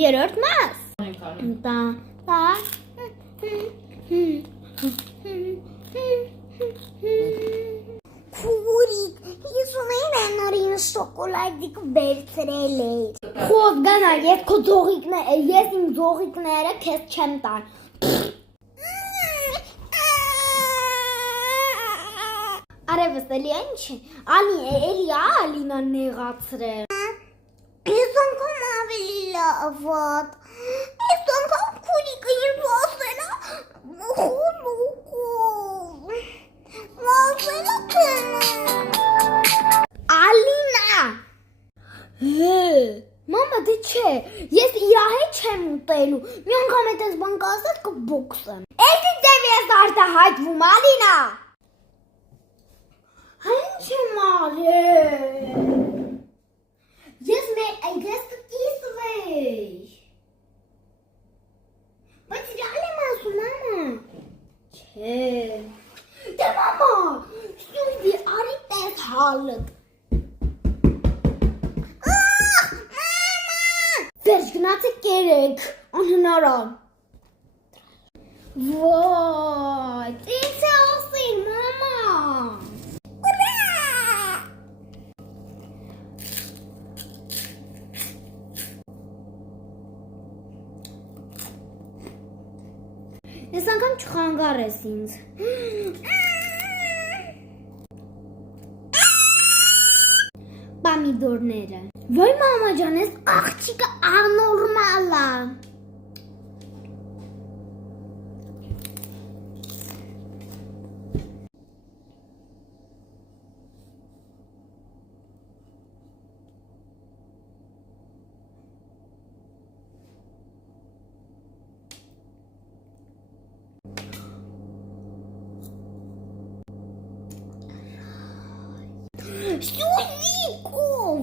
երրորդ մաս։ Քուրիկ, ես ունեին նորին շոկոլադիկ վերցրել էի։ Խոս գնա, ես իմ ձողիկները քեզ չեմ տան։ Արևս էլի ինչ է, էլի Ալինա նեղացրել։ Ես անգամ ավելի լավատ։ Ես անգամ քուրիկը ես ասելա խոլուկով։ Ասելա կնա։ Ալինա։ Մամա դե չէ, ես իրա հետ չեմ ուտելու, մի անգամ էտես բան կասած կբոքսեմ։ Էլի ձև ես արտահայտվում, Ալինա։ Ինչ եմ արել։ Ես կկիսվեի։ Բայց իրալ եմ ասում, մամա։ Չէ։ Դե մամա, սյույդի արի պես հալըտ։ Վերջ գնացեք կերեք, անհնարան։ Վայ, ինչ է ասին, մամա։ Ես անգամ չխանգարես ինձ։ Պամիդորները։ Վայ մամա ջան, ես աղջիկը անորմալ է։ Սյուզիկով։